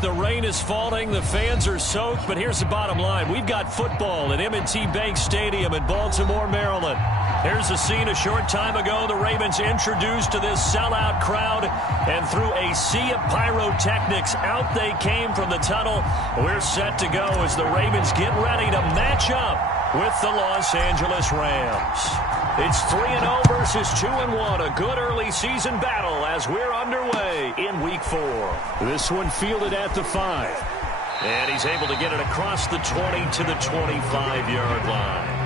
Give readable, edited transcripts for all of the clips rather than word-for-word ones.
The rain is falling. The fans are soaked. But here's the bottom line. We've got football at M&T Bank Stadium in Baltimore, Maryland. Here's a scene a short time ago. The Ravens introduced to this sellout crowd. And through a sea of pyrotechnics, out they came from the tunnel. We're set to go as the Ravens get ready to match up with the Los Angeles Rams. It's 3-0 versus 2-1. A good early season battle as we're underway in Week 4. This one fielded at the 5. And he's able to get it across the 20 to the 25-yard line.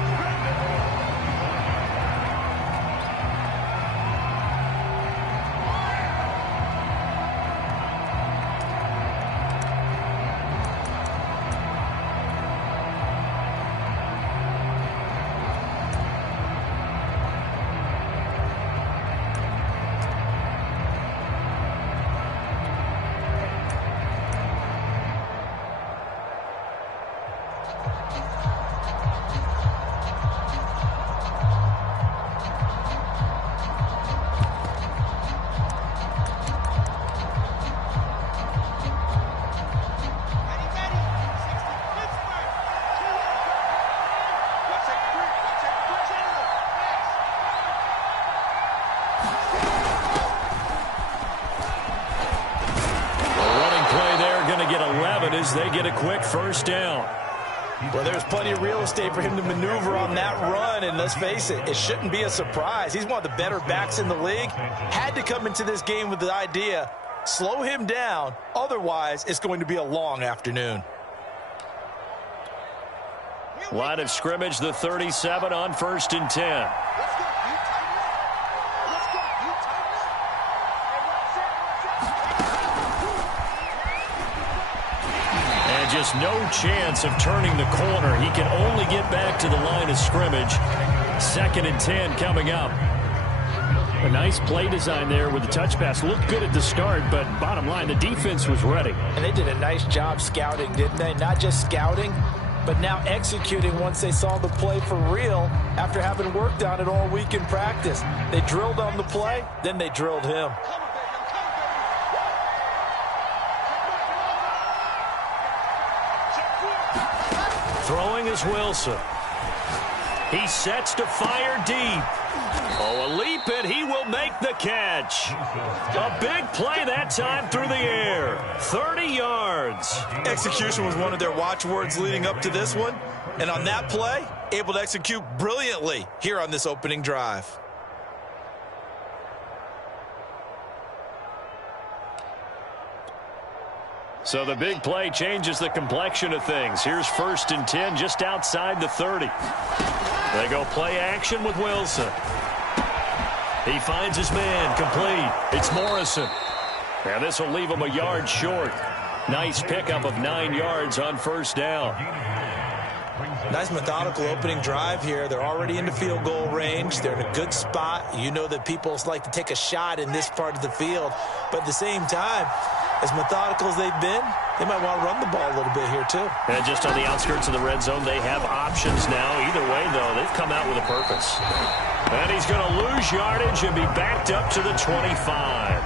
They get a quick first down. Well, there's plenty of real estate for him to maneuver on that run, and let's face it, it shouldn't be a surprise. He's one of the better backs in the league. Had to come into this game with the idea, slow him down, otherwise it's going to be a long afternoon. Line of scrimmage, the 37 on 1st and 10. Just no chance of turning the corner. He can only get back to the line of scrimmage. 2nd and 10 coming up. A nice play design there with the touch pass. Looked good at the start, but bottom line, the defense was ready. And they did a nice job scouting, didn't they? Not just scouting, but now executing once they saw the play for real after having worked on it all week in practice. They drilled on the play, then they drilled him. Throwing is Wilson. He sets to fire deep. Oh, a leap, and he will make the catch. A big play that time through the air. 30 yards. Execution was one of their watchwords leading up to this one. And on that play, able to execute brilliantly here on this opening drive. So the big play changes the complexion of things. Here's 1st and 10 just outside the 30. They go play action with Wilson. He finds his man complete. It's Morrison. Now this will leave him a yard short. Nice pickup of 9 yards on 1st down. Nice methodical opening drive here. They're already into field goal range. They're in a good spot. You know that people like to take a shot in this part of the field. But at the same time, as methodical as they've been, they might want to run the ball a little bit here too. And just on the outskirts of the red zone, they have options now. Either way, though, they've come out with a purpose. And he's going to lose yardage and be backed up to the 25.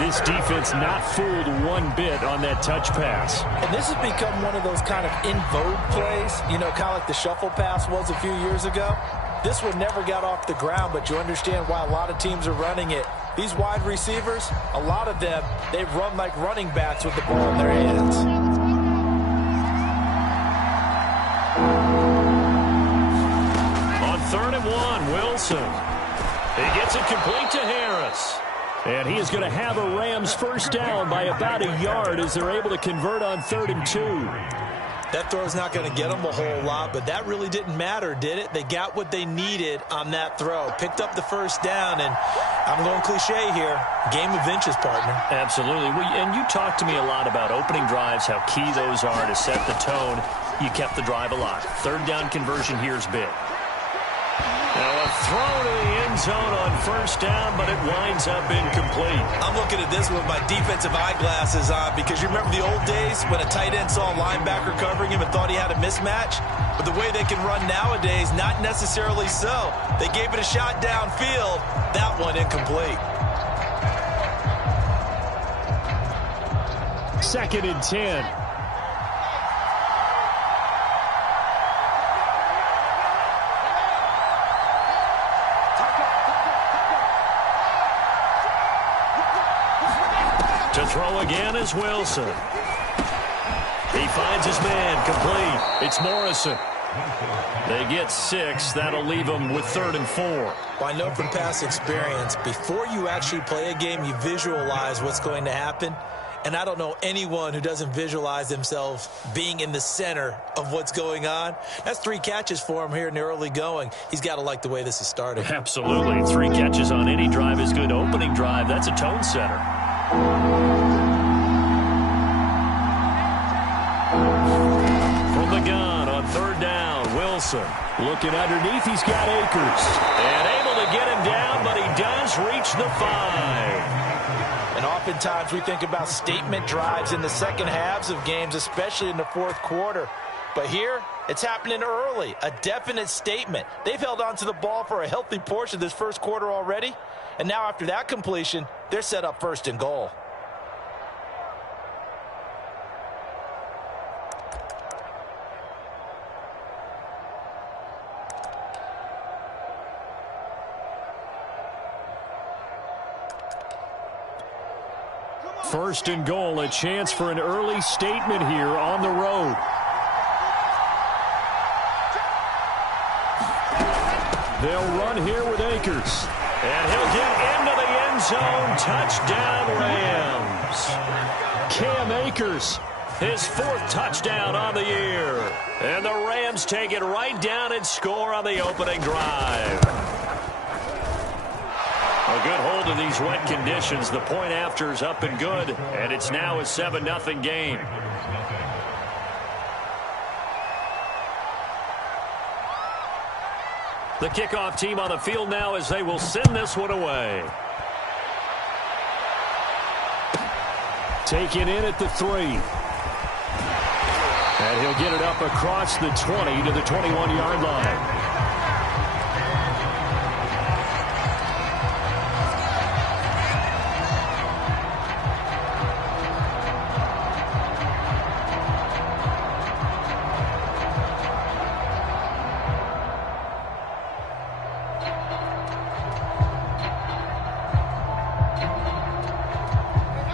This defense not fooled one bit on that touch pass. And this has become one of those kind of in vogue plays, you know, kind of like the shuffle pass was a few years ago. This one never got off the ground, but you understand why a lot of teams are running it. These wide receivers, a lot of them, they run like running backs with the ball in their hands. On 3rd and 1, Wilson. He gets it complete to Harris. And he is going to have a Rams first down by about a yard as they're able to convert on 3rd and 2. That throw is not going to get them a whole lot, but that really didn't matter, did it? They got what they needed on that throw. Picked up the first down, and I'm going cliche here. Game of inches, partner. Absolutely. And you talked to me a lot about opening drives, how key those are to set the tone. You kept the drive alive. 3rd down conversion here is big. Now a throw to the end zone on 1st down, but it winds up incomplete. I'm looking at this with my defensive eyeglasses on because you remember the old days when a tight end saw a linebacker covering him and thought he had a mismatch? But the way they can run nowadays, not necessarily so. They gave it a shot downfield. That one incomplete. 2nd and 10. To throw again is Wilson. He finds his man, complete. It's Morrison. They get 6. That'll leave them with 3rd and 4. Well, I know from past experience, before you actually play a game, you visualize what's going to happen. And I don't know anyone who doesn't visualize themselves being in the center of what's going on. That's 3 catches for him here in the early going. He's got to like the way this is starting. Absolutely. 3 catches on any drive is good. Opening drive, that's a tone setter. From the gun on 3rd down, Wilson. Looking underneath, he's got Akers. And able to get him down, but he does reach the 5. And oftentimes we think about statement drives in the second halves of games, especially in the fourth quarter. But here, it's happening early, a definite statement. They've held on to the ball for a healthy portion of this first quarter already. And now after that completion, they're set up 1st and goal. First and goal, a chance for an early statement here on the road. They'll run here with Akers. And he'll get into the end zone. Touchdown, Rams. Cam Akers, his 4th touchdown on the year. And the Rams take it right down and score on the opening drive. A good hold of these wet conditions. The point after is up and good, and it's now a 7-0 game. The kickoff team on the field now as they will send this one away. Taken in at the 3. And he'll get it up across the 20 to the 21-yard line.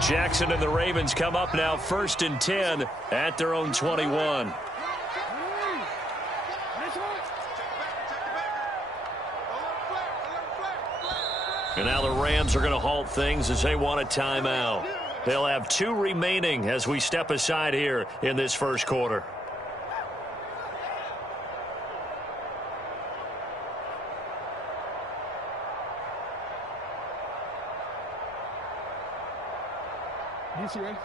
Jackson and the Ravens come up now 1st and 10 at their own 21. And now the Rams are going to halt things as they want a timeout. They'll have 2 remaining as we step aside here in this first quarter. DCA. Hey,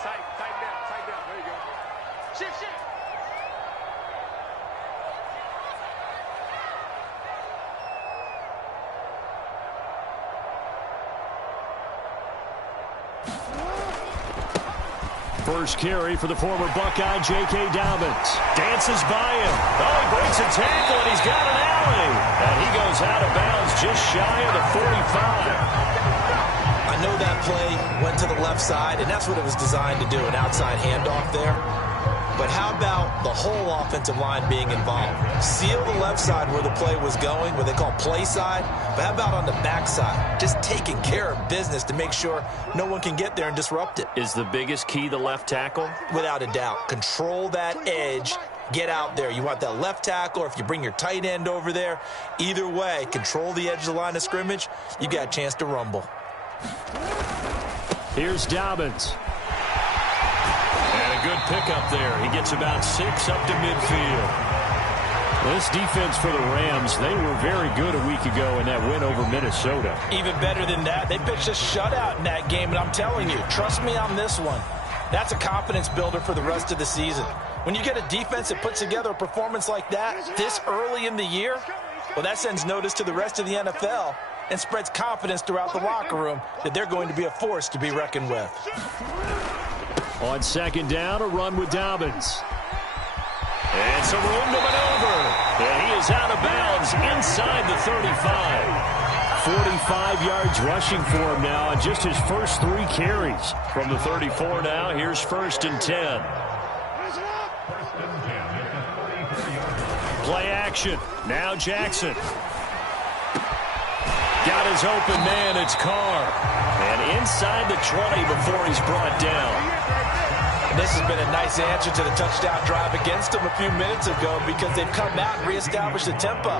tighten down. There you go. Shift. First carry for the former Buckeye, J.K. Dobbins. Dances by him. Oh, he breaks a tackle, and he's got an alley. And he goes out of bounds just shy of the 45. I know that play went to the left side, and that's what it was designed to do, an outside handoff there. But how about the whole offensive line being involved? Seal the left side where the play was going, what they call play side. But how about on the back side? Just taking care of business to make sure no one can get there and disrupt it. Is the biggest key the left tackle? Without a doubt. Control that edge. Get out there. You want that left tackle, or if you bring your tight end over there, either way, control the edge of the line of scrimmage. You got a chance to rumble. Here's Dobbins. And a good pickup there. He gets about 6 up to midfield. This defense for the Rams, they were very good a week ago in that win over Minnesota. Even better than that, they pitched a shutout in that game, and I'm telling you, trust me on this one. That's a confidence builder for the rest of the season. When you get a defense that puts together a performance like that this early in the year, well, that sends notice to the rest of the NFL and spreads confidence throughout the locker room that they're going to be a force to be reckoned with. On second down, a run with Dobbins. And some room to maneuver. And he is out of bounds inside the 35. 45 yards rushing for him now on just his first 3 carries. From the 34 now, here's 1st and 10. Play action. Now Jackson. Got his open man. It's Carr. And inside the 20 before he's brought down. And this has been a nice answer to the touchdown drive against them a few minutes ago because they've come out and reestablished the tempo.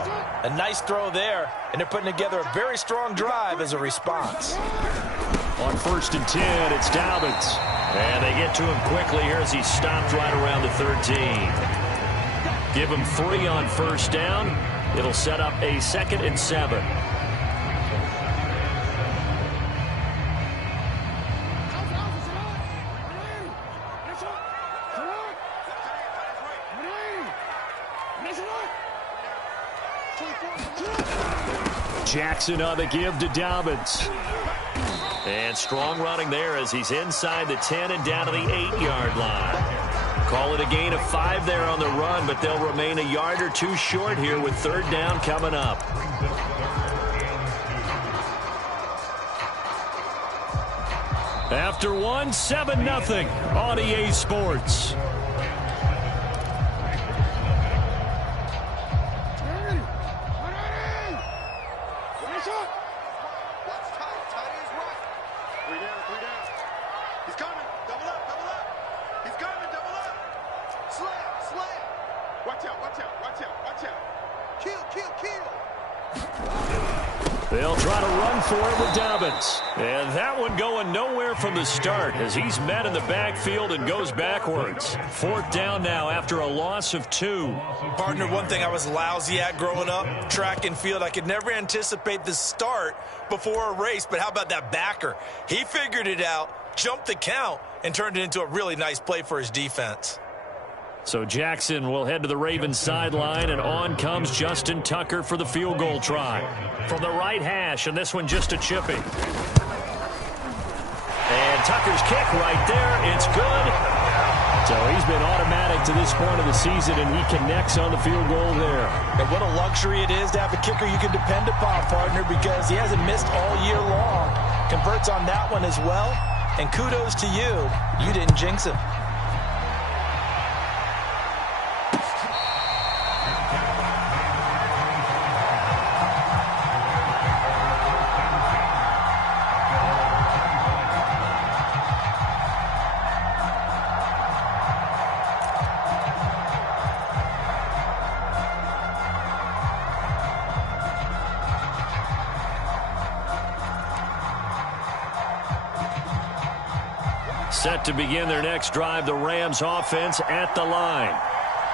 A nice throw there, and they're putting together a very strong drive as a response. On 1st and 10, it's Dobbins. And they get to him quickly here as he's stopped right around the 13. Give him 3 on 1st down. It'll set up a 2nd and 7. Jackson on the give to Dobbins. And strong running there as he's inside the 10 and down to the 8-yard line. Call it a gain of 5 there on the run, but they'll remain a yard or 2 short here with 3rd down coming up. After 1, 7-0 on EA Sports. They'll try to run for it with Dobbins. And that one going nowhere from the start as he's met in the backfield and goes backwards. 4th down now after a loss of 2. Partner, one thing I was lousy at growing up, track and field, I could never anticipate the start before a race, but how about that backer? He figured it out, jumped the count, and turned it into a really nice play for his defense. So Jackson will head to the Ravens sideline, and on comes Justin Tucker for the field goal try. From the right hash, and this one just a chipping. And Tucker's kick right there. It's good. So he's been automatic to this point of the season, and he connects on the field goal there. And what a luxury it is to have a kicker you can depend upon, partner, because he hasn't missed all year long. Converts on that one as well. And kudos to you. You didn't jinx him. Set to begin their next drive, the Rams offense at the line.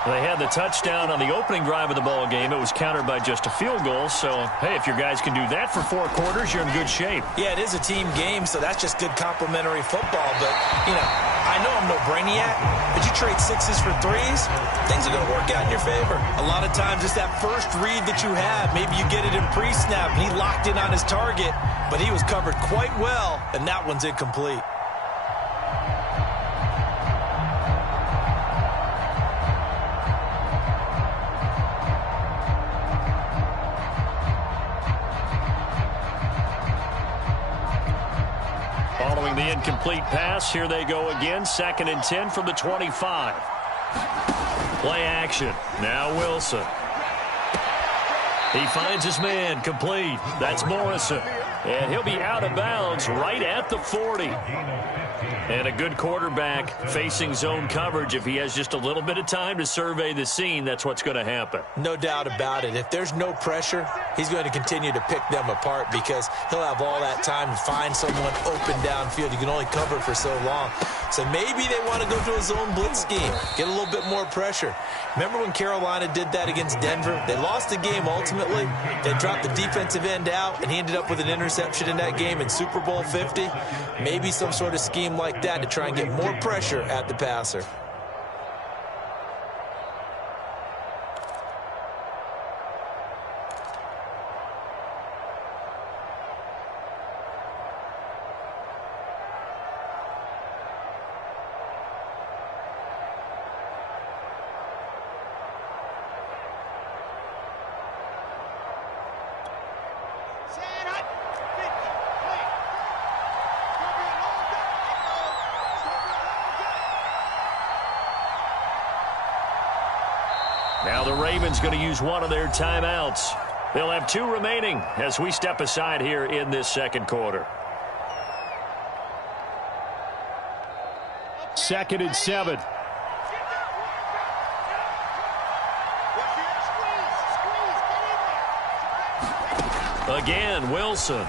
They had the touchdown on the opening drive of the ball game. It was countered by just a field goal. So, hey, if your guys can do that for 4 quarters, you're in good shape. Yeah, it is a team game, so that's just good complimentary football. But, you know, I know I'm no brainiac, but you trade 6s for 3s, things are going to work out in your favor. A lot of times it's that first read that you have. Maybe you get it in pre-snap, and he locked in on his target, but he was covered quite well, and that one's incomplete. Following the incomplete pass, here they go again. 2nd and 10 from the 25. Play action. Now Wilson. He finds his man, complete. That's Morrison. And he'll be out of bounds right at the 40. And a good quarterback facing zone coverage. If he has just a little bit of time to survey the scene, that's what's going to happen. No doubt about it. If there's no pressure, he's going to continue to pick them apart because he'll have all that time to find someone open downfield. You can only cover for so long. So maybe they want to go to a zone blitz scheme, get a little bit more pressure. Remember when Carolina did that against Denver? They lost the game ultimately. They dropped the defensive end out, and he ended up with an interception in that game in Super Bowl 50. Maybe some sort of scheme like that to try and get more pressure at the passer. Ravens going to use one of their timeouts. They'll have 2 remaining as we step aside here in this second quarter. 2nd and 7. Again, Wilson.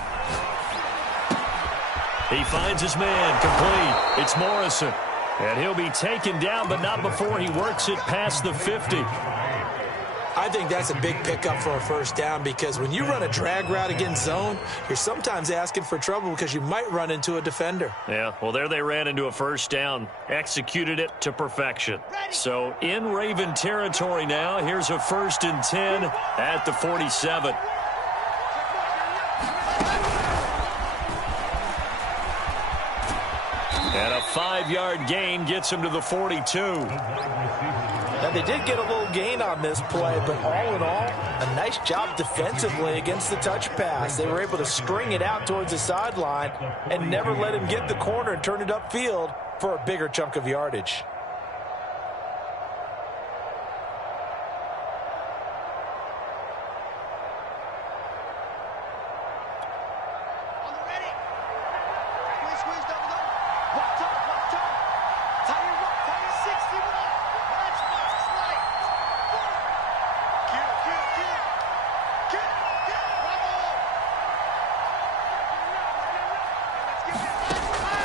He finds his man, complete. It's Morrison. And he'll be taken down, but not before he works it past the 50. I think that's a big pickup for a first down, because when you run a drag route against zone, you're sometimes asking for trouble because you might run into a defender. Yeah, well, there they ran into a first down, executed it to perfection. So in Raven territory now, here's a 1st and 10 at the 47. And a 5-yard gain gets him to the 42. Now, they did get a little gain on this play, but all in all, a nice job defensively against the touch pass. They were able to string it out towards the sideline and never let him get the corner and turn it upfield for a bigger chunk of yardage.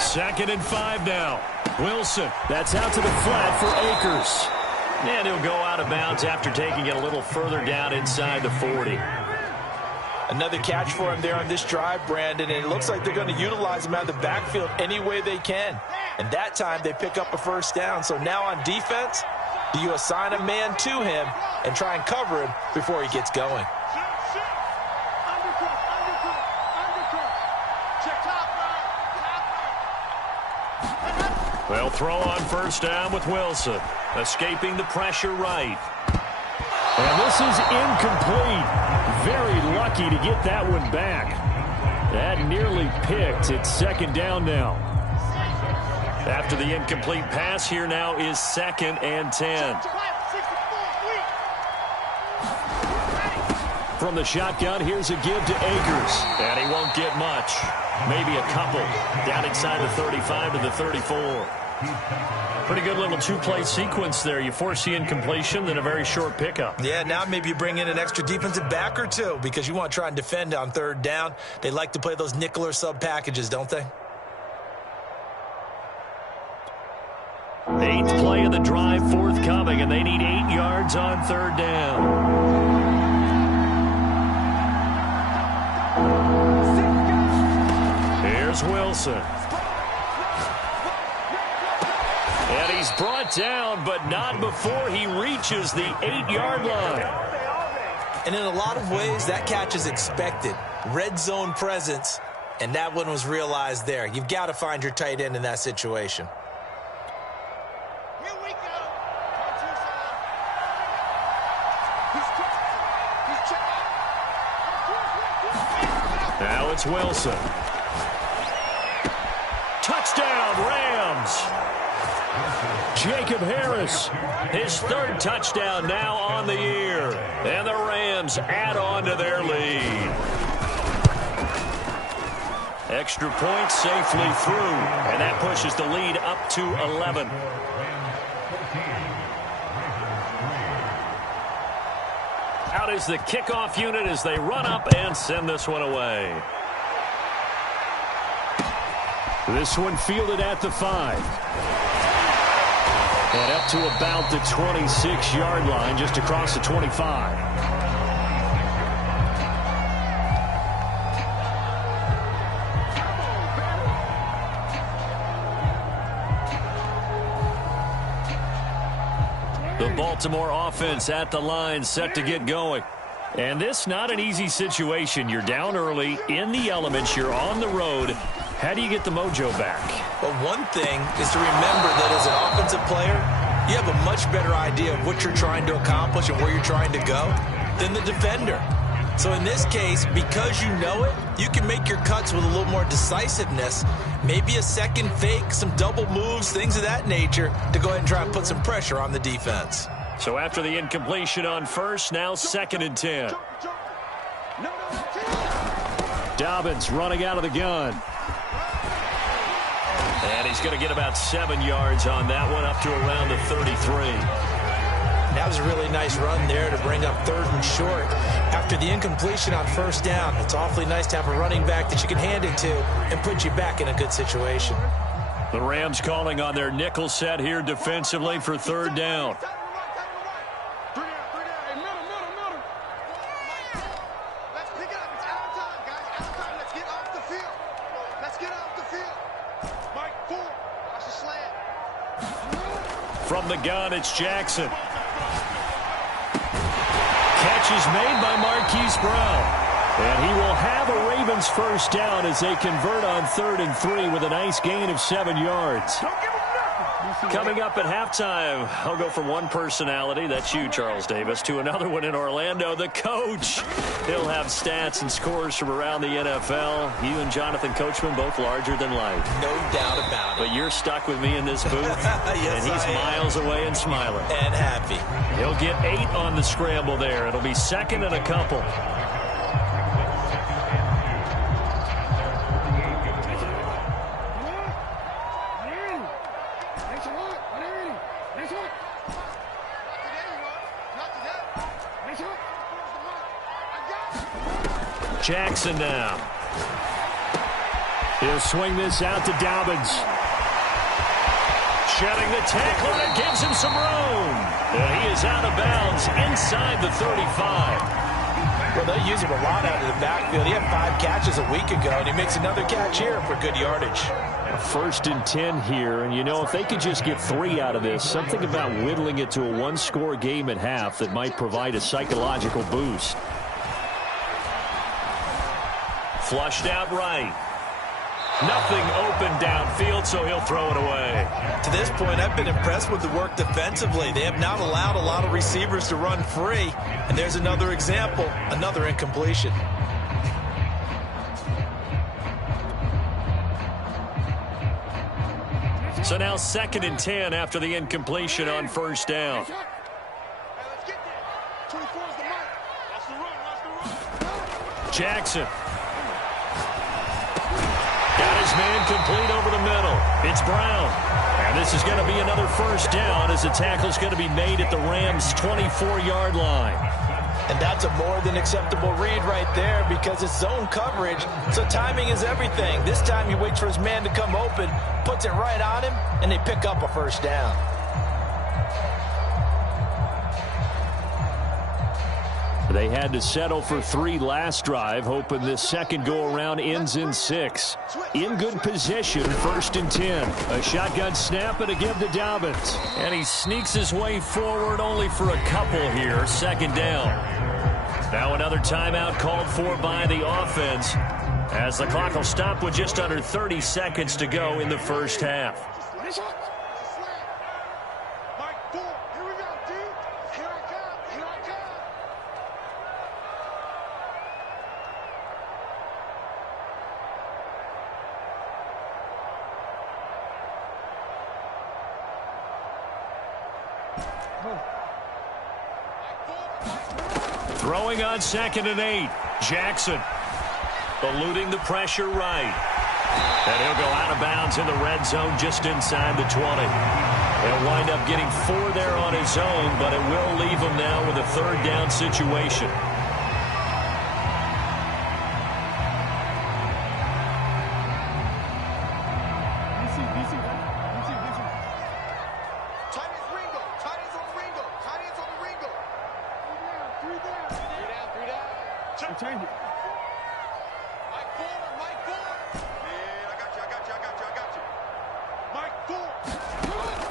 Second and 5 now. Wilson, that's out to the flat for Akers. And he'll go out of bounds after taking it a little further down inside the 40. Another catch for him there on this drive, Brandon, and it looks like they're going to utilize him out of the backfield any way they can. And that time they pick up a first down. So now on defense, do you assign a man to him and try and cover him before he gets going? They'll throw on first down with Wilson, escaping the pressure right. And this is incomplete. Very lucky to get that one back. That nearly picked. It's 2nd down now. After the incomplete pass, here now is 2nd and 10. From the shotgun, here's a give to Akers. And he won't get much. Maybe a couple. Down inside the 35 to the 34. Pretty good little 2-play sequence there. You force the incompletion, then a very short pickup. Yeah, now maybe you bring in an extra defensive back or 2 because you want to try and defend on 3rd down. They like to play those nickel or sub packages, don't they? 8th play of the drive forthcoming, and they need 8 yards on 3rd down. Here's Wilson. And he's brought down, but not before he reaches the 8-yard line. And in a lot of ways, that catch is expected. Red zone presence, and that one was realized there. You've got to find your tight end in that situation. Here we go. Now it's Wilson. Touchdown, Rams. Jacob Harris, his 3rd touchdown now on the year. And the Rams add on to their lead. Extra point safely through, and that pushes the lead up to 11. Out is the kickoff unit as they run up and send this one away. This one fielded at the 5. And up to about the 26-yard line, just across the 25. The Baltimore offense at the line, set to get going. And this not an easy situation. You're down early, in the elements, you're on the road. How do you get the mojo back? Well, one thing is to remember that as an offensive player, you have a much better idea of what you're trying to accomplish and where you're trying to go than the defender. So in this case, because you know it, you can make your cuts with a little more decisiveness, maybe a second fake, some double moves, things of that nature, to go ahead and try and put some pressure on the defense. So after the incompletion on first, now 2nd and 10. Dobbins running out of the gun. And he's going to get about 7 yards on that one, up to around the 33. That was a really nice run there to bring up 3rd and short. After the incompletion on 1st down, it's awfully nice to have a running back that you can hand it to and put you back in a good situation. The Rams calling on their nickel set here defensively for 3rd down. From the gun, it's Jackson. Catch is made by Marquise Brown. And he will have a Ravens 1st down as they convert on 3rd and 3 with a nice gain of 7 yards. Coming up at halftime, I'll go from one personality, that's you, Charles Davis, to another one in Orlando, the coach. He'll have stats and scores from around the NFL. You and Jonathan Coachman both larger than life. No doubt about it. But you're stuck with me in this booth, yes, and he's miles away and smiling. And happy. He'll get 8 on the scramble there. It'll be 2nd and a couple. Jackson now. He'll swing this out to Dobbins. Shedding the tackle, and it gives him some room. And he is out of bounds inside the 35. Well, they use him a lot out of the backfield. He had 5 catches a week ago, and he makes another catch here for good yardage. 1st and 10 here, and you know, if they could just get 3 out of this, something about whittling it to a 1-score game at half that might provide a psychological boost. Flushed out right. Nothing open downfield, so he'll throw it away. To this point, I've been impressed with the work defensively. They have not allowed a lot of receivers to run free. And there's another example, another incompletion. So now 2nd and 10 after the incompletion on 1st down. Jackson. Got his man complete over the middle. It's Brown. And this is going to be another 1st down as the tackle's going to be made at the Rams' 24-yard line. And that's a more than acceptable read right there because it's zone coverage, so timing is everything. This time he waits for his man to come open, puts it right on him, and they pick up a 1st down. They had to settle for 3 last drive, hoping this second go-around ends in 6. In good position, 1st and 10. A shotgun snap and a give to Dobbins. And he sneaks his way forward only for a couple here, 2nd down. Now another timeout called for by the offense as the clock will stop with just under 30 seconds to go in the 1st half. Throwing on 2nd and 8. Jackson eluding the pressure right. And he'll go out of bounds in the red zone just inside the 20. He'll wind up getting 4 there on his own, but it will leave him now with a 3rd down situation.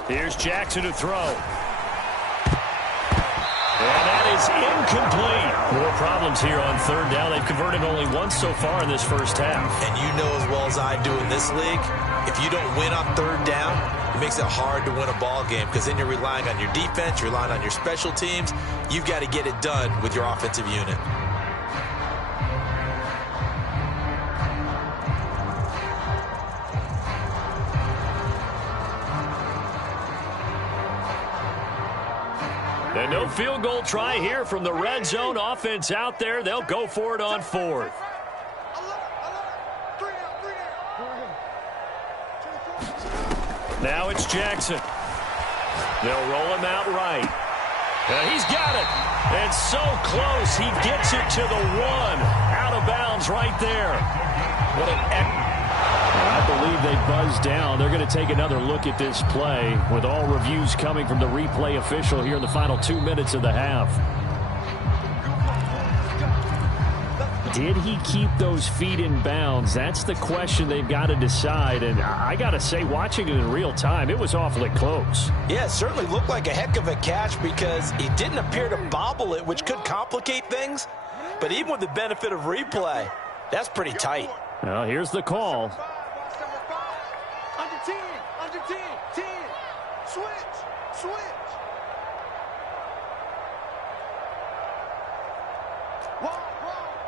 Here's Jackson to throw. And that is incomplete. More problems here on 3rd down. They've converted only once so far in this 1st half. And you know as well as I do in this league, if you don't win on 3rd down, it makes it hard to win a ball game because then you're relying on your defense, you're relying on your special teams. You've got to get it done with your offensive unit. And no field goal try here from the red zone offense out there. They'll go for it on fourth. Now it's Jackson. They'll roll him out right. He's got it. And so close. He gets it to the one. Out of bounds right there. What an I believe they buzzed down. They're going to take another look at this play with all reviews coming from the replay official here in the final 2 minutes of the half. Did he keep those feet in bounds? That's the question they've got to decide. And I got to say, watching it in real time, it was awfully close. Yeah, it certainly looked like a heck of a catch because he didn't appear to bobble it, which could complicate things. But even with the benefit of replay, that's pretty tight. Well, here's the call. Under 10, under 10, 10. Switch.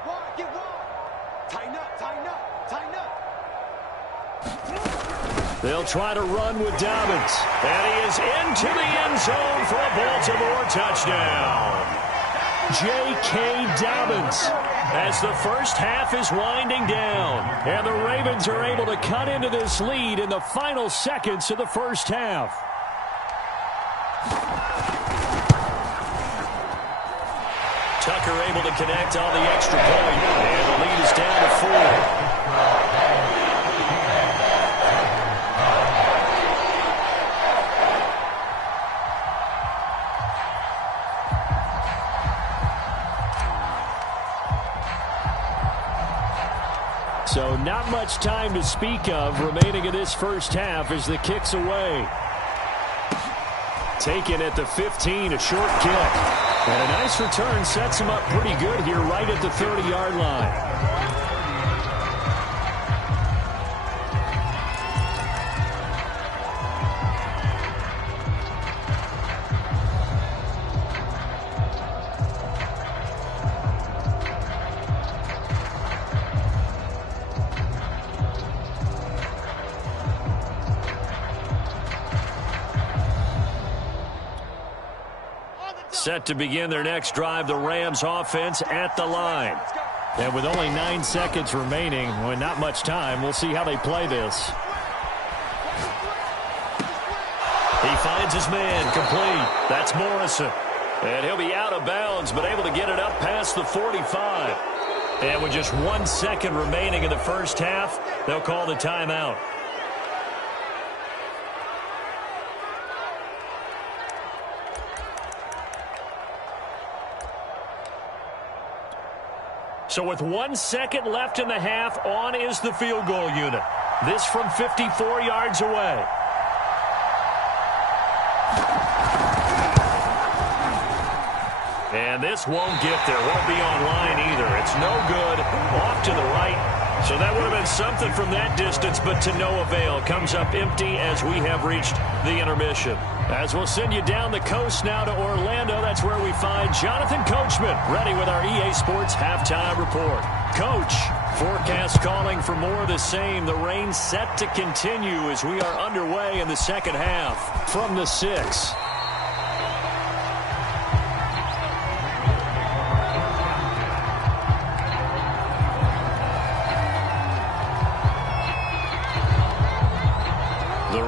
Wide, get wide. Tighten up. They'll try to run with Dobbins. And he is into the end zone for a Baltimore touchdown. J.K. Dobbins, as the first half is winding down. And the Ravens are able to cut into this lead in the final seconds of the first half. Tucker able to connect on the extra point. And the lead is down to 4. So not much time to speak of remaining in this first half as the kick's away. Taken at the 15, a short kick. And a nice return sets him up pretty good here right at the 30-yard line. Set to begin their next drive, the Rams offense at the line. And with only 9 seconds remaining, well, not much time, we'll see how they play this. He finds his man, complete. That's Morrison. And he'll be out of bounds, but able to get it up past the 45. And with just 1 second remaining in the first half, they'll call the timeout. So with 1 second left in the half, on is the field goal unit. This from 54 yards away. And this won't get there. Won't be online either. It's no good. Off to the right. So that would have been something from that distance, but to no avail. Comes up empty as we have reached the intermission. As we'll send you down the coast now to Orlando, that's where we find Jonathan Coachman, ready with our EA Sports Halftime Report. Coach, forecast calling for more of the same. The rain set to continue as we are underway in the second half from the 6.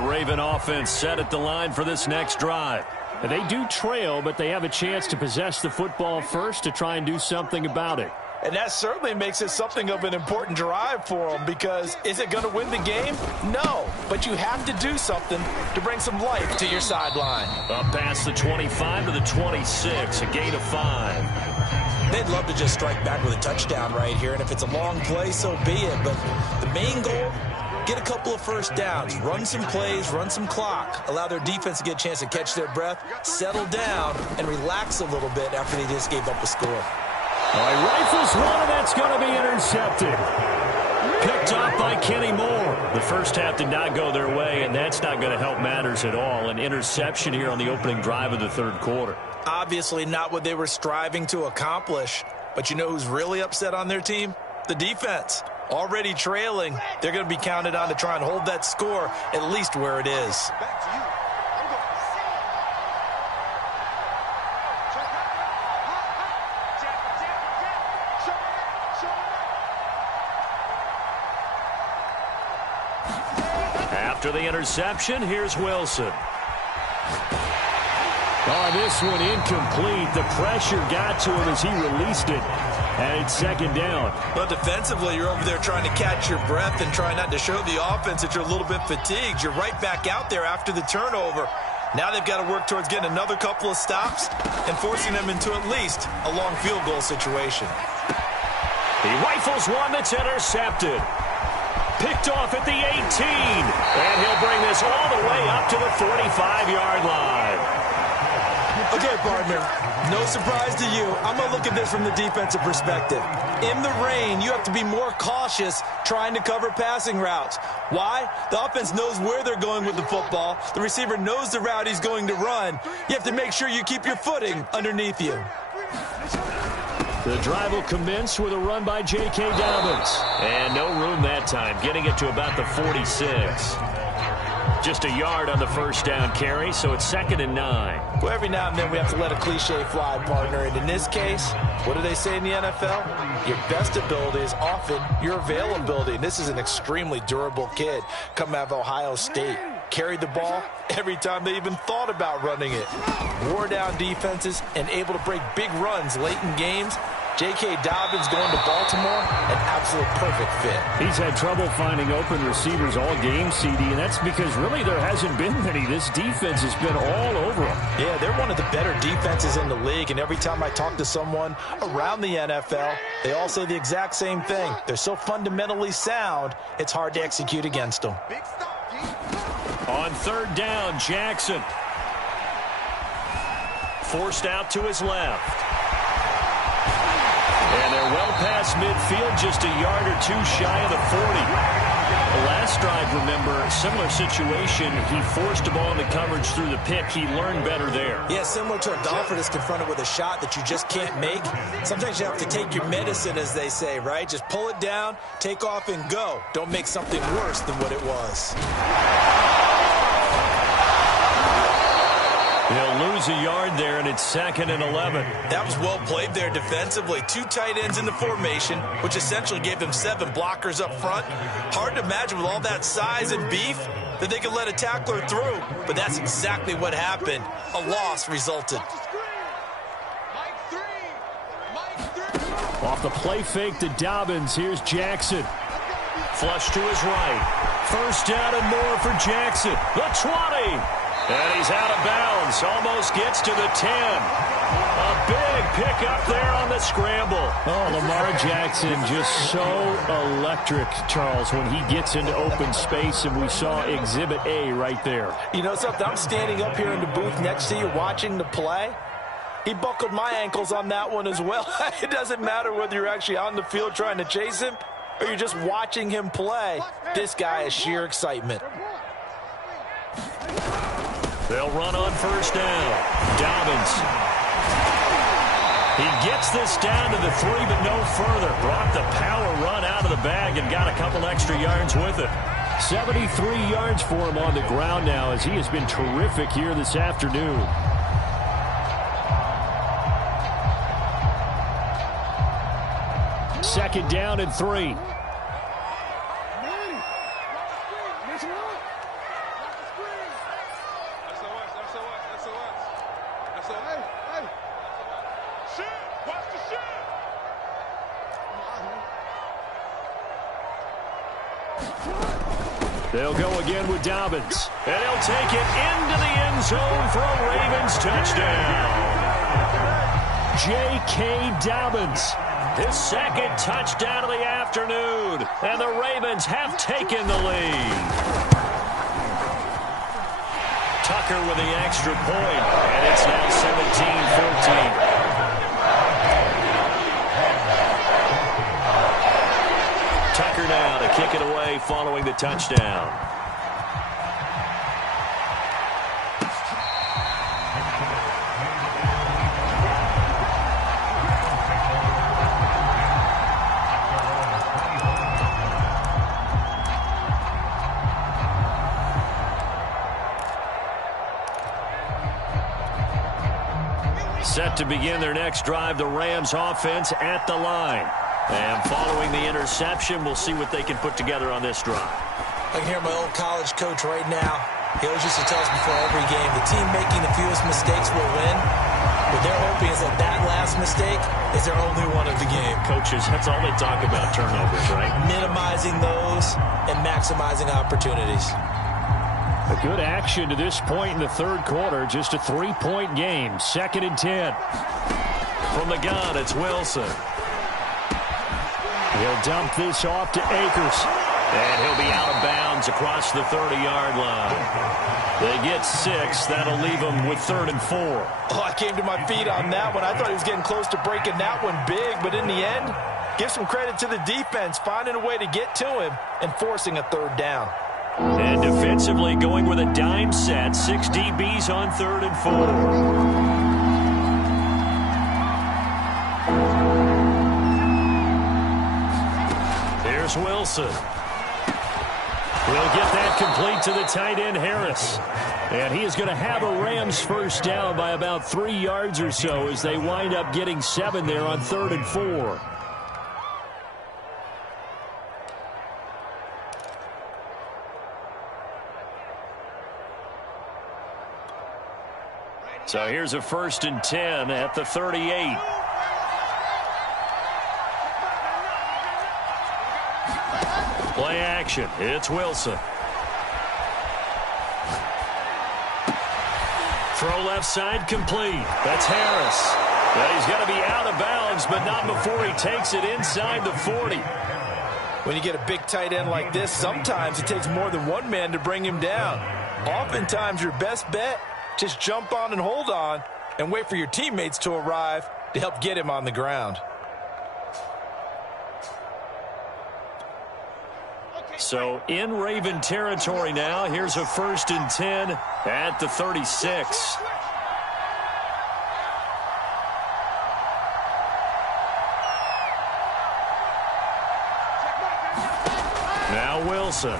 Raven offense set at the line for this next drive. They do trail, but they have a chance to possess the football first to try and do something about it. And that certainly makes it something of an important drive for them because is it going to win the game? No, but you have to do something to bring some life to your sideline. Up past the 25 to the 26, a gain of 5. They'd love to just strike back with a touchdown right here, and if it's a long play, so be it. But the main goal, get a couple of first downs, run some plays, run some clock, allow their defense to get a chance to catch their breath, settle down, and relax a little bit after they just gave up a score. All right, rifles one, and that's going to be intercepted. Picked off by Kenny Moore. The first half did not go their way, and that's not going to help matters at all. An interception here on the opening drive of the third quarter. Obviously not what they were striving to accomplish, but you know who's really upset on their team? The defense. Already trailing, they're going to be counted on to try and hold that score at least where it is. After the interception, here's Wilson. Oh, this one incomplete. The pressure got to him as he released it. And it's second down. But defensively, you're over there trying to catch your breath and try not to show the offense that you're a little bit fatigued. You're right back out there after the turnover. Now they've got to work towards getting another couple of stops and forcing them into at least a long field goal situation. He rifles one that's intercepted. Picked off at the 18. And he'll bring this all the way up to the 45-yard line. Okay, partner, no surprise to you. I'm going to look at this from the defensive perspective. In the rain, you have to be more cautious trying to cover passing routes. Why? The offense knows where they're going with the football. The receiver knows the route he's going to run. You have to make sure you keep your footing underneath you. The drive will commence with a run by J.K. Dobbins. And no room that time, getting it to about the 46. Just a yard on the first down carry, so it's 2nd and 9. Well, every now and then we have to let a cliche fly, partner. And in this case, what do they say in the NFL? Your best ability is often your availability. And this is an extremely durable kid coming out of Ohio State. Carried the ball every time they even thought about running it. Wore down defenses and able to break big runs late in games. J.K. Dobbins going to Baltimore, an absolute perfect fit. He's had trouble finding open receivers all game, CD, and that's because really there hasn't been many. This defense has been all over him. Yeah, they're one of the better defenses in the league, and every time I talk to someone around the NFL, they all say the exact same thing. They're so fundamentally sound, it's hard to execute against them. On 3rd down, Jackson. Forced out to his left. And they're well past midfield, just a yard or two shy of the 40. The last drive, remember, similar situation. He forced the ball into coverage through the pick. He learned better there. Yeah, similar to a golfer that's confronted with a shot that you just can't make. Sometimes you have to take your medicine, as they say, right? Just pull it down, take off, and go. Don't make something worse than what it was. He'll lose a yard there, and it's 2nd and 11. That was well played there defensively. 2 tight ends in the formation, which essentially gave them 7 blockers up front. Hard to imagine with all that size and beef that they could let a tackler through, but that's exactly what happened. A loss resulted. Off the play fake to Dobbins, here's Jackson. Flush to his right. First down and more for Jackson. The 20. And he's out of bounds. Almost gets to the 10. A big pick up there on the scramble. Oh, Lamar Jackson just so electric, Charles, when he gets into open space, and we saw Exhibit A right there. You know something? I'm standing up here in the booth next to you watching the play. He buckled my ankles on that one as well. It doesn't matter whether you're actually on the field trying to chase him or you're just watching him play. This guy is sheer excitement. They'll run on first down. Dobbins. He gets this down to the 3, but no further. Brought the power run out of the bag and got a couple extra yards with it. 73 yards for him on the ground now, as he has been terrific here this afternoon. Second down and 3. They'll go again with Dobbins. And he'll take it into the end zone for a Ravens touchdown. J.K. Dobbins. His 2nd touchdown of the afternoon. And the Ravens have taken the lead. Tucker with the extra point. And it's now 17-14. Tucker now to kick it away following the touchdown. Set to begin their next drive, the Rams offense at the line. And following the interception, we'll see what they can put together on this drive. I can hear my old college coach right now. He always used to tell us before every game, the team making the fewest mistakes will win. What they're hoping is that that last mistake is their only one of the game. Coaches, that's all they talk about, turnovers, right? Minimizing those and maximizing opportunities. A good action to this point in the third quarter. Just a 3-point game. 2nd and 10. From the gun, it's Wilson. He'll dump this off to Akers. And he'll be out of bounds across the 30-yard line. They get 6. That'll leave them with 3rd and 4. Oh, I came to my feet on that one. I thought he was getting close to breaking that one big, but in the end, give some credit to the defense, finding a way to get to him and forcing a 3rd down. And defensively going with a dime set. 6 DBs on 3rd and 4. Wilson. He'll get that complete to the tight end, Harris. And he is going to have a Rams first down by about 3 yards or so as they wind up getting 7 there on 3rd and 4. So here's a 1st and 10 at the 38. Play action. It's Wilson. Throw left side complete. That's Harris. Well, he's got to be out of bounds, but not before he takes it inside the 40. When you get a big tight end like this, sometimes it takes more than one man to bring him down. Oftentimes, your best bet, just jump on and hold on and wait for your teammates to arrive to help get him on the ground. So in Raven territory now. Here's a 1st and 10 at the 36. Now Wilson.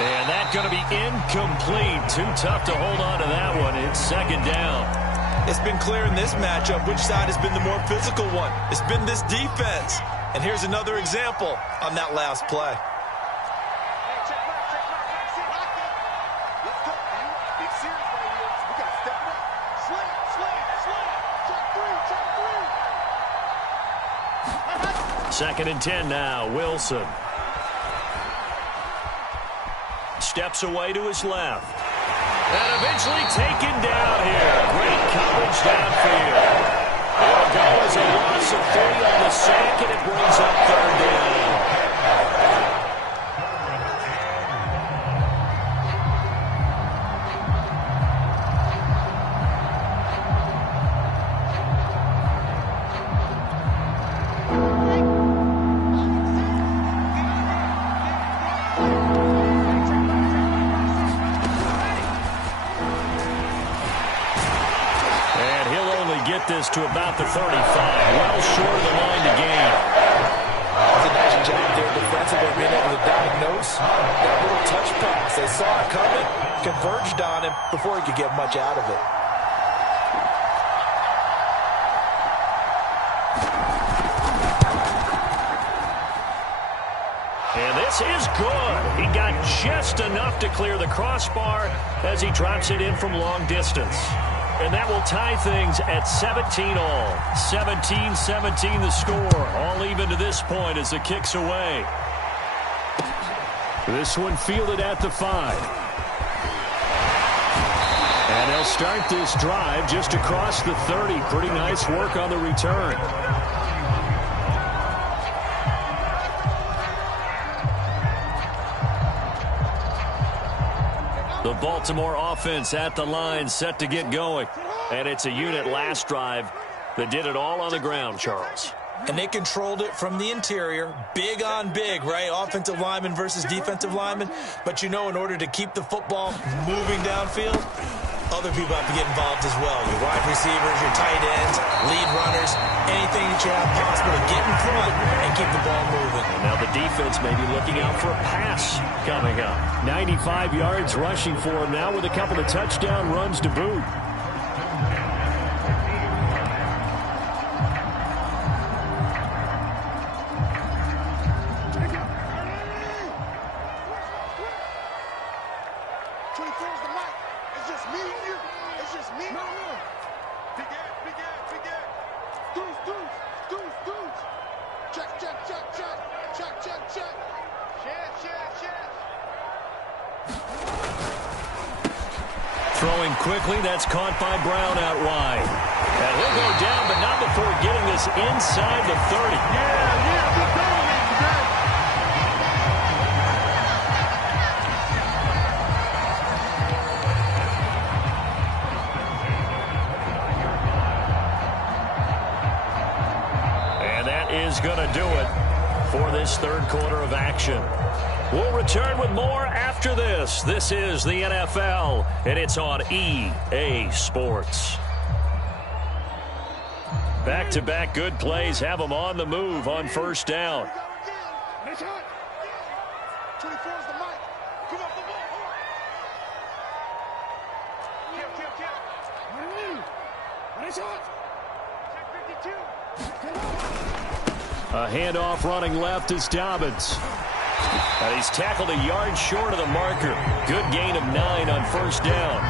And that's going to be incomplete. Too tough to hold on to that one. It's 2nd down. It's been clear in this matchup which side has been the more physical one. It's been this defense. And here's another example on that last play. Second and 10 now. Wilson. Steps away to his left. And eventually taken down here. Great coverage downfield. It'll go as a loss of 3 on the sack, and it brings up 3rd down. This to about the 35, well short of the line to gain. That's a nice job there defensively, being able to diagnose that little touch pass. They saw it coming, converged on him before he could get much out of it. And this is good. He got just enough to clear the crossbar as he drops it in from long distance. And that will tie things at 17 all. 17-17 the score. All even to this point as the kick's away. This one fielded at the 5. And they'll start this drive just across the 30. Pretty nice work on the return. The Baltimore offense at the line, set to get going. And it's a unit last drive that did it all on the ground, Charles. And they controlled it from the interior. Big on big, right? Offensive lineman versus defensive lineman. But you know, in order to keep the football moving downfield, other people have to get involved as well. Your wide receivers, your tight ends, lead runners, anything that you have possible to get in front and keep the ball moving. And now the defense may be looking out for a pass coming up. 95 yards rushing for him now with a couple of touchdown runs to boot. throwing quickly. That's caught by Brown out wide. And he'll go down, but not before getting this inside the 30. And that is going to do it for this third quarter of action. We'll return with more after this. This is the NFL, and it's on EA Sports. Back-to-back good plays have them on the move on first down. A handoff running left is Dobbins. And he's tackled a yard short of the marker. Good gain of 9 on first down.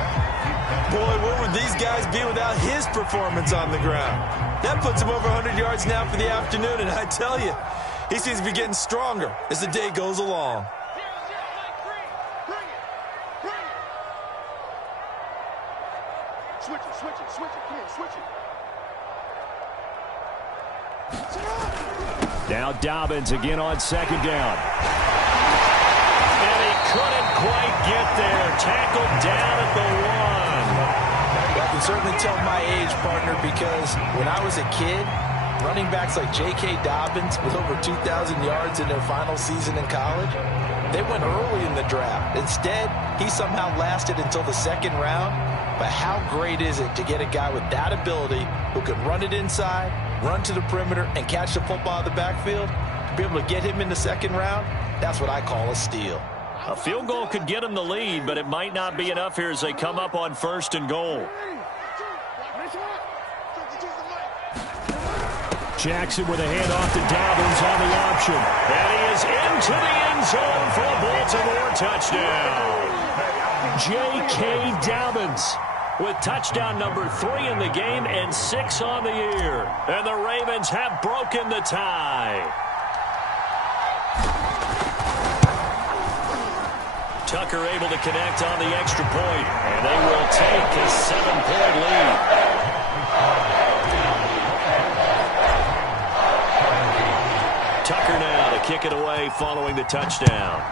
Boy, where would these guys be without his performance on the ground? That puts him over 100 yards now for the afternoon, and I tell you, he seems to be getting stronger as the day goes along. Switch it. Come on, switch it. Now Dobbins again on second down. And he couldn't quite get there. Tackled down at the 1. I can certainly tell my age, partner, because when I was a kid, running backs like J.K. Dobbins with over 2,000 yards in their final season in college, they went early in the draft. Instead, he somehow lasted until the second round. But how great is it to get a guy with that ability who can run it inside, run to the perimeter, and catch the football out of the backfield? To be able to get him in the second round, that's what I call a steal. A field goal could get him the lead, but it might not be enough here as they come up on first and goal. Jackson with a handoff to Dobbins on the option. And he is into the end zone for a Baltimore touchdown. J.K. Dobbins with touchdown number 3 in the game and 6 on the year. And the Ravens have broken the tie. Tucker able to connect on the extra point, and they will take a 7-point lead. Tucker now to kick it away following the touchdown.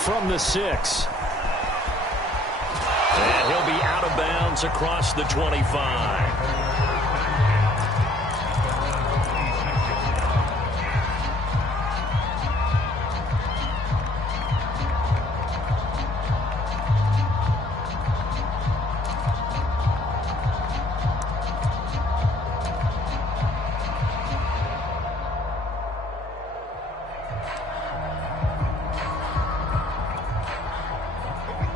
From the 6. And he'll be out of bounds across the 25.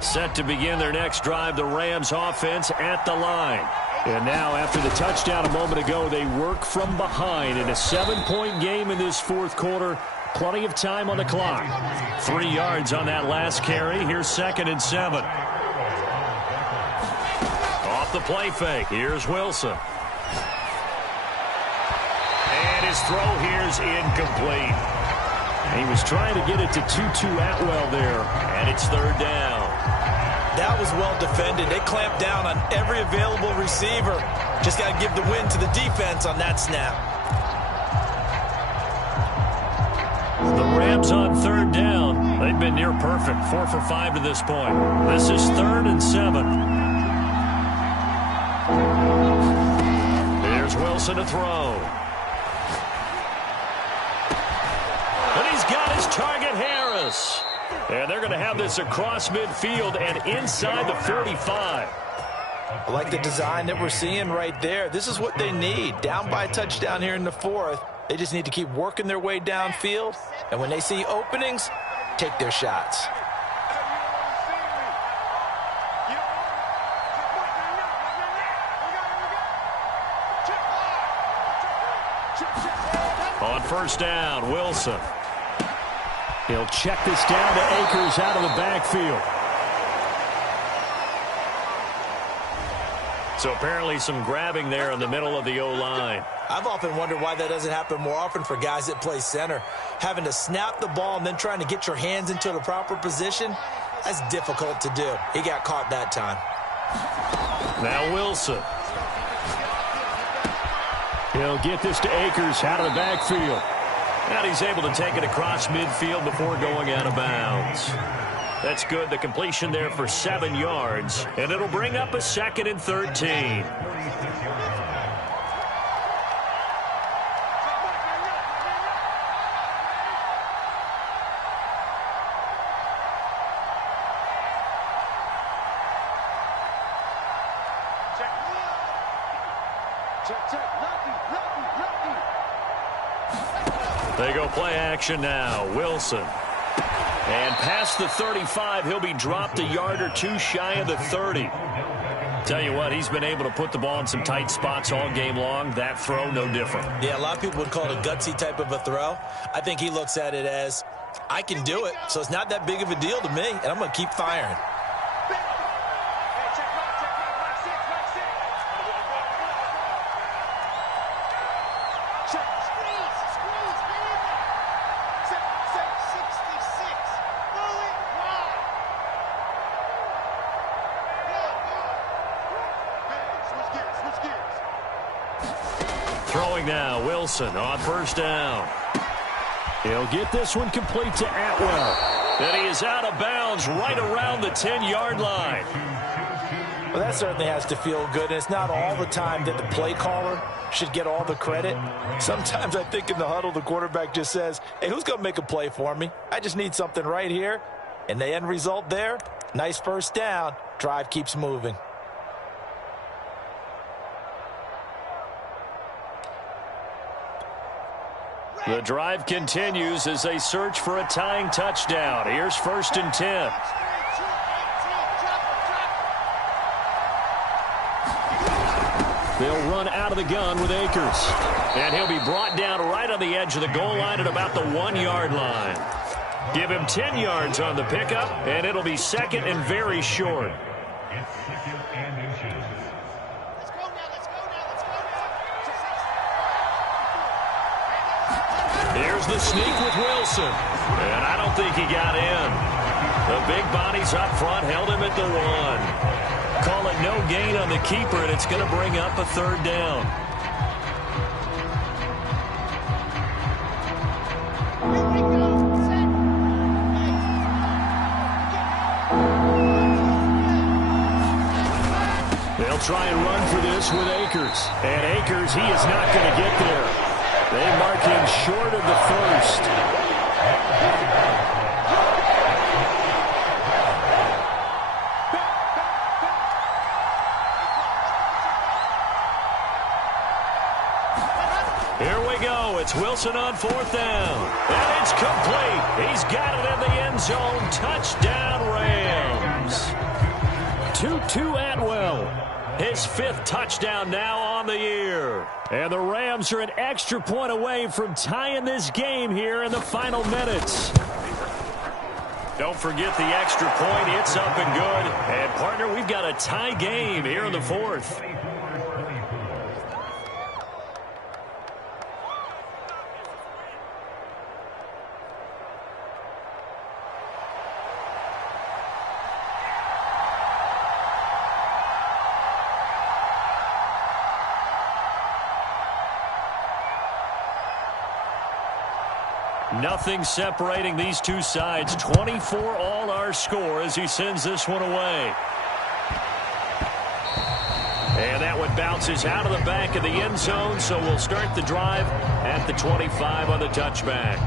Set to begin their next drive, the Rams offense at the line. And now after the touchdown a moment ago, they work from behind in a 7-point game in this fourth quarter. Plenty of time on the clock. 3 yards on that last carry. Here's 2nd and 7. Off the play fake. Here's Wilson. And his throw here's incomplete. He was trying to get it to Tutu Atwell there, and it's 3rd down. That was well defended. They clamped down on every available receiver. Just got to give the win to the defense on that snap. The Rams on 3rd down. They've been near perfect. 4 for 5 to this point. This is 3rd and 7. Here's Wilson to throw. And he's got his target, Harris. And they're going to have this across midfield and inside the 45. I like the design that we're seeing right there. This is what they need. Down by a touchdown here in the 4th. They just need to keep working their way downfield. And when they see openings, take their shots. On first down, Wilson. He'll check this down to Akers out of the backfield. So apparently some grabbing there in the middle of the O-line. I've often wondered why that doesn't happen more often for guys that play center. Having to snap the ball and then trying to get your hands into the proper position, that's difficult to do. He got caught that time. Now Wilson. He'll get this to Akers out of the backfield. And he's able to take it across midfield before going out of bounds. That's good. The completion there for 7 yards. And it'll bring up a 2nd and 13. They go play action now. Wilson. And past the 35, he'll be dropped a yard or two shy of the 30. Tell you what, he's been able to put the ball in some tight spots all game long. That throw, no different. Yeah, a lot of people would call it a gutsy type of a throw. I think he looks at it as, I can do it, so it's not that big of a deal to me, and I'm going to keep firing. Throwing now, Wilson on first down. He'll get this one complete to Atwell. And he is out of bounds right around the 10-yard line. Well, that certainly has to feel good, and it's not all the time that the play caller should get all the credit. Sometimes I think in the huddle, the quarterback just says, hey, who's going to make a play for me? I just need something right here. And the end result there, nice first down. Drive keeps moving. The drive continues as they search for a tying touchdown. Here's 1st and 10. They'll run out of the gun with Akers. And he'll be brought down right on the edge of the goal line at about the 1-yard line. Give him 10 yards on the pickup, and it'll be 2nd and very short. Here's the sneak with Wilson. And I don't think he got in. The big bodies up front held him at the 1. Call it no gain on the keeper, and it's going to bring up a 3rd down. They'll try and run for this with Akers. And Akers, he is not going to get there. They mark him short of the 1st. Here we go. It's Wilson on 4th down. And it's complete. He's got it in the end zone. Touchdown, Rams. 2-2 Atwell. His 5th touchdown now on the year. And the Rams are an extra point away from tying this game here in the final minutes. Don't forget the extra point. It's up and good. And, partner, we've got a tie game here in the 4th. Nothing separating these two sides. 24 all our score as he sends this one away. And that one bounces out of the back of the end zone, so we'll start the drive at the 25 on the touchback.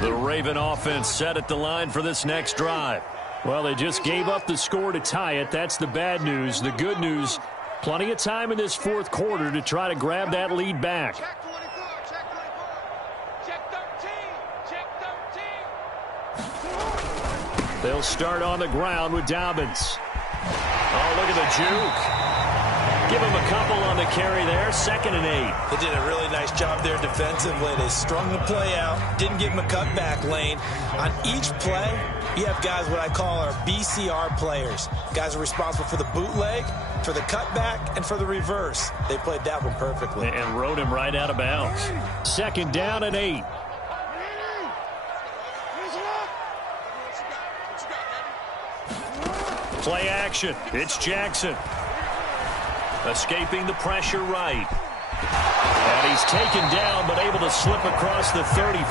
The Raven offense set at the line for this next drive. Well, they just gave up the score to tie it. That's the bad news. The good news, plenty of time in this 4th quarter to try to grab that lead back. Check 24, check 24. Check 13, check 13. They'll start on the ground with Dobbins. Oh, look at the juke. Give him a couple on the carry there. 2nd and 8. They did a really nice job there defensively. They strung the play out, didn't give him a cutback lane. On each play, you have guys what I call our BCR players. Guys are responsible for the bootleg, for the cutback, and for the reverse. They played that one perfectly. And rode him right out of bounds. 2nd down and 8. Play action. It's Jackson. Escaping the pressure right. And he's taken down, but able to slip across the 35.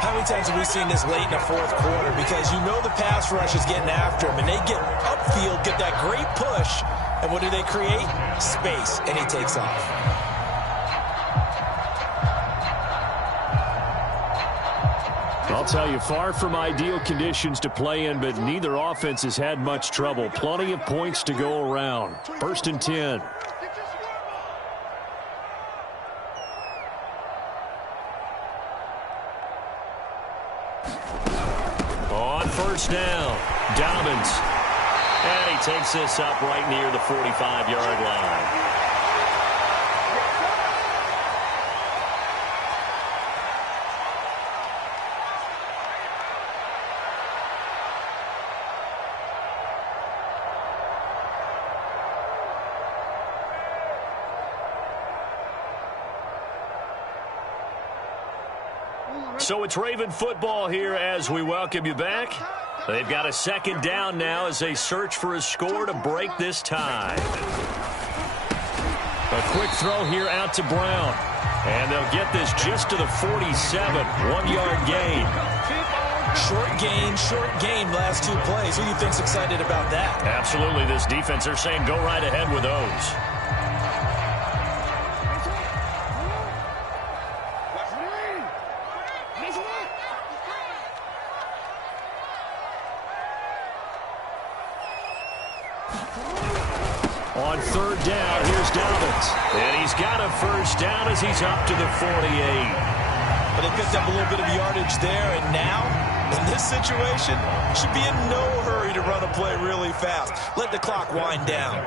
How many times have we seen this late in the fourth quarter? Because you know the pass rush is getting after him, and they get upfield, get that great push, and what do they create? Space, and he takes off. I'll tell you, far from ideal conditions to play in, but neither offense has had much trouble. Plenty of points to go around. 1st and 10. On 1st down, Dobbins. And he takes this up right near the 45-yard line. So it's Raven football here as we welcome you back. They've got a 2nd down now as they search for a score to break this tie. A quick throw here out to Brown. And they'll get this just to the 47. 1-yard gain. Short gain last 2 plays. Who do you think's excited about that? Absolutely. This defense, they're saying go right ahead with those. On 3rd down, here's Dobbins. And he's got a 1st down as he's up to the 48. But they picked up a little bit of yardage there, and now, in this situation, should be in no hurry to run a play really fast. Let the clock wind down.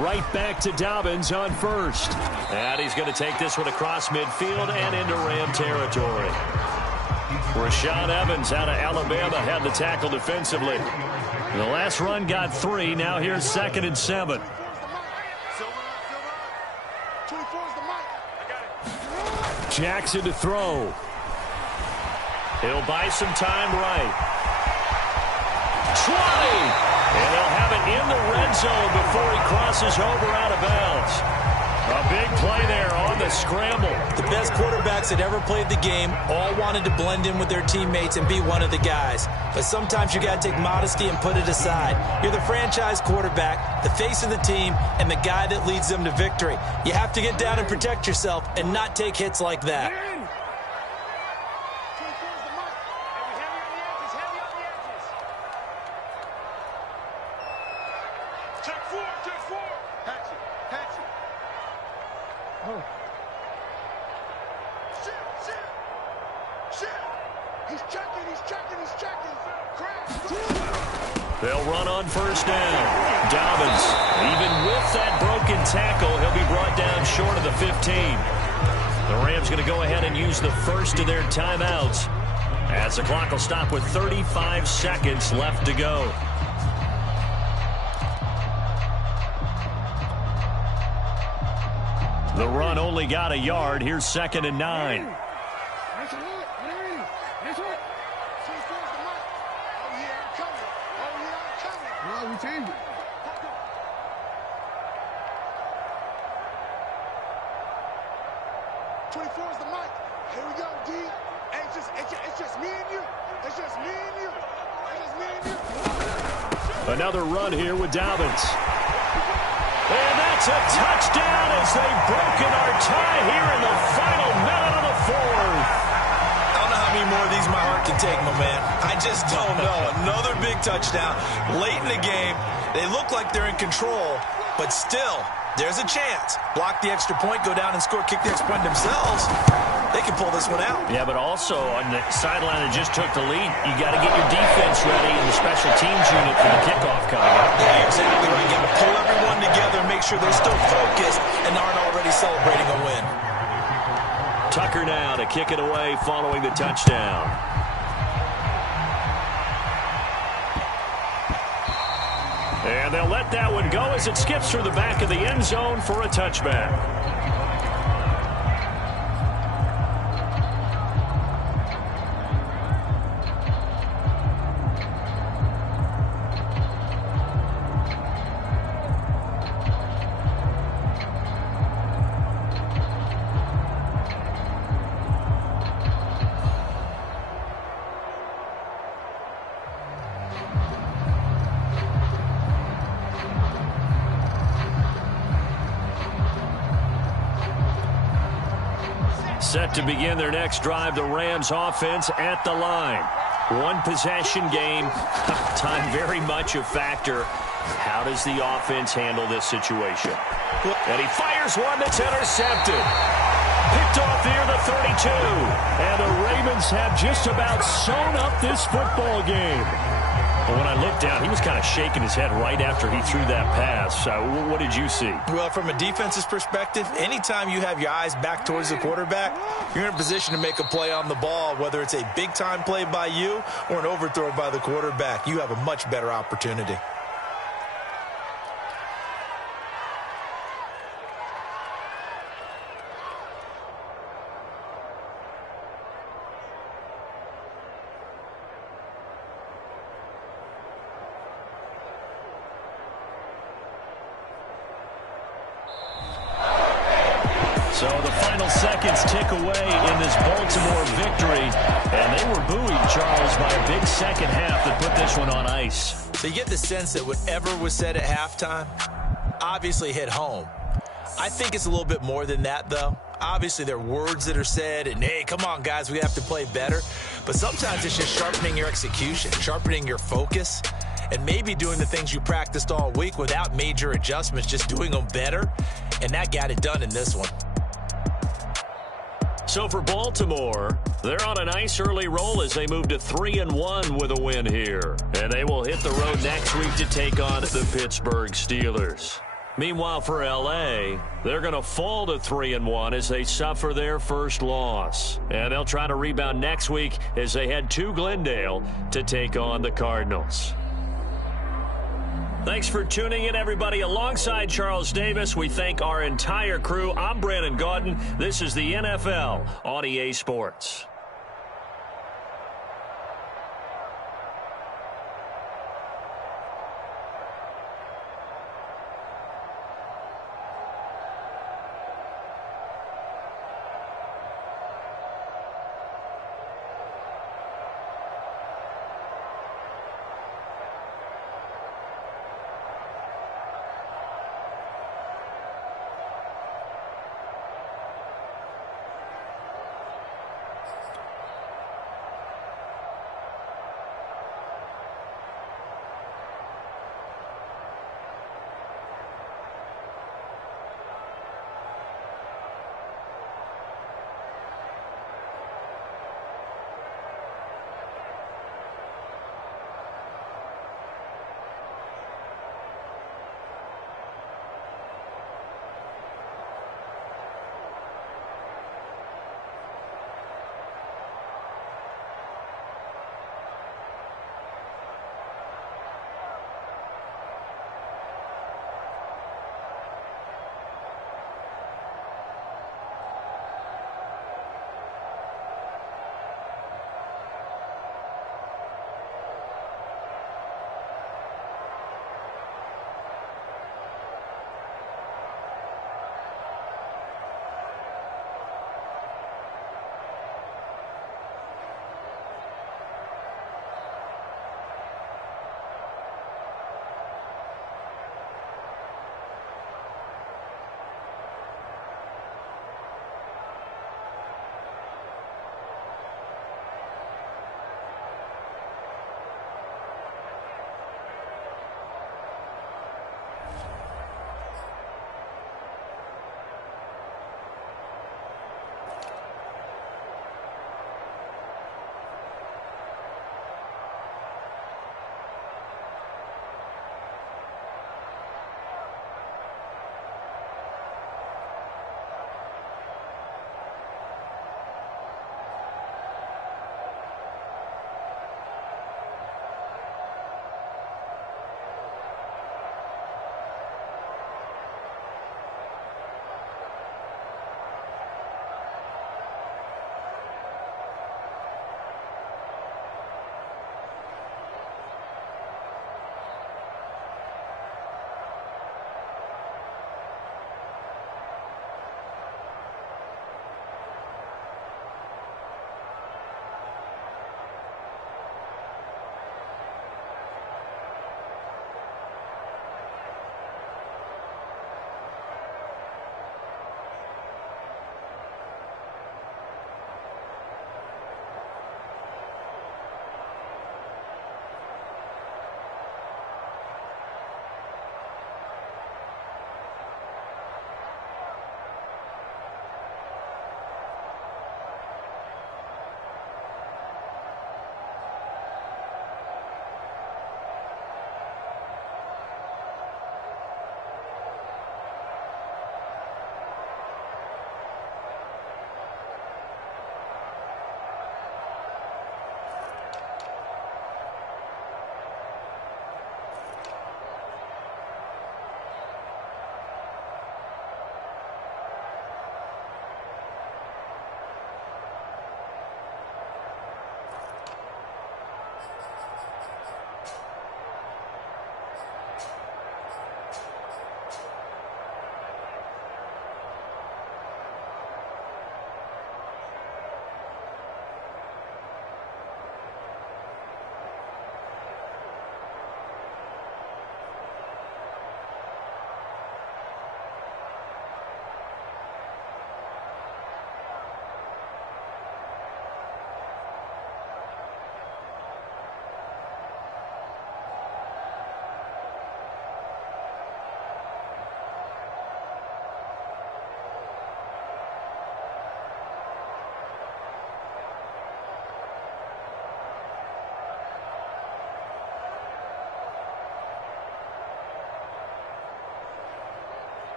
Right back to Dobbins on 1st. And he's going to take this one across midfield and into Ram territory. Rashaan Evans out of Alabama had the tackle defensively. The last run got 3. Now here's 2nd and 7. Jackson to throw. He'll buy some time right. 20! And they'll have it in the red zone before he crosses over out of bounds. A big play there on the scramble. The best quarterbacks that ever played the game all wanted to blend in with their teammates and be one of the guys. But sometimes you got to take modesty and put it aside. You're the franchise quarterback, the face of the team, and the guy that leads them to victory. You have to get down and protect yourself and not take hits like that. They'll run on 1st down. Dobbins, even with that broken tackle, he'll be brought down short of the 15. The Rams going to go ahead and use the first of their timeouts as the clock will stop with 35 seconds left to go. The run only got a yard. Here's 2nd and 9. Another run here with Dobbins. And that's a touchdown as they've broken our tie here in the final minute of the 4th. I don't know how many more of these my heart can take, my man. I just don't know. Another big touchdown late in the game. They look like they're in control, but still, there's a chance. Block the extra point, go down and score, kick the extra point themselves. they can pull this one out. Yeah, but also on the sideline that just took the lead, you got to get your defense ready in the special teams unit for the kickoff coming up. Yeah, exactly right. You got to pull everyone together and make sure they're still focused and aren't already celebrating a win. Tucker now to kick it away following the touchdown. And they'll let that one go as it skips through the back of the end zone for a touchback. Set to begin their next drive, the Rams offense at the line. One possession game. Time very much a factor. How does the offense handle this situation? And he fires one that's intercepted. Picked off near the 32. And the Ravens have just about sewn up this football game. But when I looked down, he was kind of shaking his head right after he threw that pass. What did you see? Well, from a defense's perspective, anytime you have your eyes back towards the quarterback, you're in a position to make a play on the ball, whether it's a big-time play by you or an overthrow by the quarterback. You have a much better opportunity. So the final seconds tick away in this Baltimore victory. And they were buoyed, Charles, by a big second half that put this one on ice. So you get the sense that whatever was said at halftime obviously hit home. I think it's a little bit more than that, though. Obviously, there are words that are said, and, hey, come on, guys, we have to play better. But sometimes it's just sharpening your execution, sharpening your focus, and maybe doing the things you practiced all week without major adjustments, just doing them better. And that got it done in this one. So for Baltimore, they're on a nice early roll as they move to 3-1 with a win here. And they will hit the road next week to take on the Pittsburgh Steelers. Meanwhile, for L.A., they're going to fall to 3-1 as they suffer their first loss. And they'll try to rebound next week as they head to Glendale to take on the Cardinals. Thanks for tuning in, everybody. Alongside Charles Davis, we thank our entire crew. I'm Brandon Gaudin. This is the NFL on EA Sports.